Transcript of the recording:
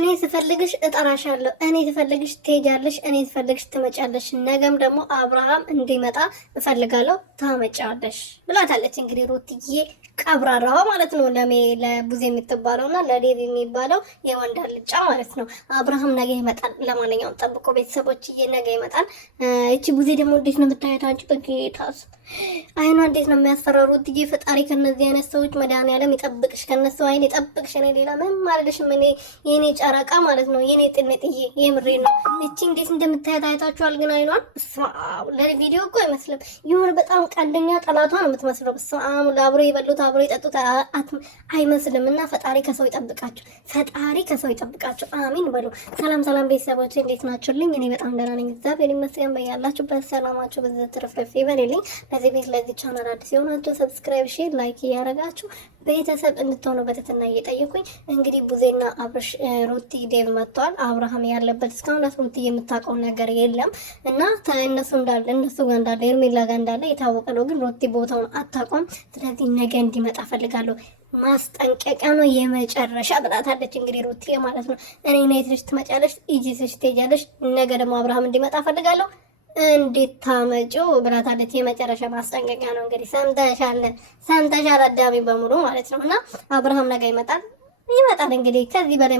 እኔ ስፈልግሽ እጠራሻለሁ፣ እኔ ስፈልግሽ ትሄጃለሽ፣ እኔ ስፈልግሽ ትመጫለሽ፣ ነገም ደግሞ አብርሃም እንዲመጣ እፈልጋለሁ ታመጫለሽ ብላታለች። እንግዲህ ሩትዬ ቀብራራዋ ማለት ነው። ለቡዜ የምትባለውና ለዴቭ የሚባለው የወንድ አልጫ ማለት ነው። አብርሃም ነገ ይመጣል። ለማንኛውም ጠብቆ ቤተሰቦችዬ፣ ነገ ይመጣል። እቺ ቡዜ ደግሞ እንዴት ነው የምታያት አንቺ? በጌታስ አይኗ እንዴት ነው የሚያስፈራሩ! ሩትዬ ፈጣሪ ከነዚህ አይነት ሰዎች መድኃኒዓለም ይጠብቅሽ፣ ከነሱ አይን ይጠብቅሽ። እኔ ሌላ ምንም ማለትሽም እኔ የኔ ጨረቃ ማለት ነው፣ የኔ ጥንጥዬ፣ የምሬ ነው። እቺ እንዴት እንደምታያት አይታችኋል? ግን አይኗን ለቪዲዮ እኮ አይመስልም። የሆነ በጣም ቀልደኛ ጠላቷ ነው የምትመስለው። በስመአብ ለአብሮ የበሉት አብሮ የጠጡት አይመስልም። እና ፈጣሪ ከሰው ይጠብቃቸው፣ ፈጣሪ ከሰው ይጠብቃቸው። አሚን በሉ። ሰላም ሰላም ቤተሰቦች እንዴት ናችሁልኝ? እኔ በጣም ደህና ነኝ፣ እግዚአብሔር ይመስገን። በያላችሁበት ሰላማችሁ በዚህ ትርፍርፍ ይበልልኝ። ለዚህ ቤት ለዚህ ቻናል አዲስ የሆናችሁ ሰብስክራይብ፣ ሼር፣ ላይክ እያደረጋችሁ ቤተሰብ እንድትሆኑ በትህትና እየጠየቁኝ እንግዲህ ቡዜና አብርሽ ሩቲ ዴቭ መጥተዋል። አብርሃም ያለበት እስካሁን ሩቲ የምታውቀው ነገር የለም እና እነሱ ጋር እንዳለ ኤርሜላ ጋር እንዳለ የታወቀ ነው። ግን ሩቲ ቦታውን አታውቀውም። ስለዚህ ነገ እንዲመጣ ፈልጋለሁ። ማስጠንቀቂያ ነው የመጨረሻ ብላታለች። እንግዲህ ሩቲ ማለት ነው እኔ ነይትሽ ትመጫለሽ፣ ኢጂስሽ ትሄጃለሽ፣ ነገ ደግሞ አብርሃም እንዲመጣ ፈልጋለሁ እንዴት ታመጪው ብላታለች። የመጨረሻ ማስጠንቀቂያ ነው እንግዲህ። ሰምተሻል አዳሚ በሙሉ ማለት ነው። እና አብርሃም ነገ ይመጣል እንግዲህ ከዚህ በላይ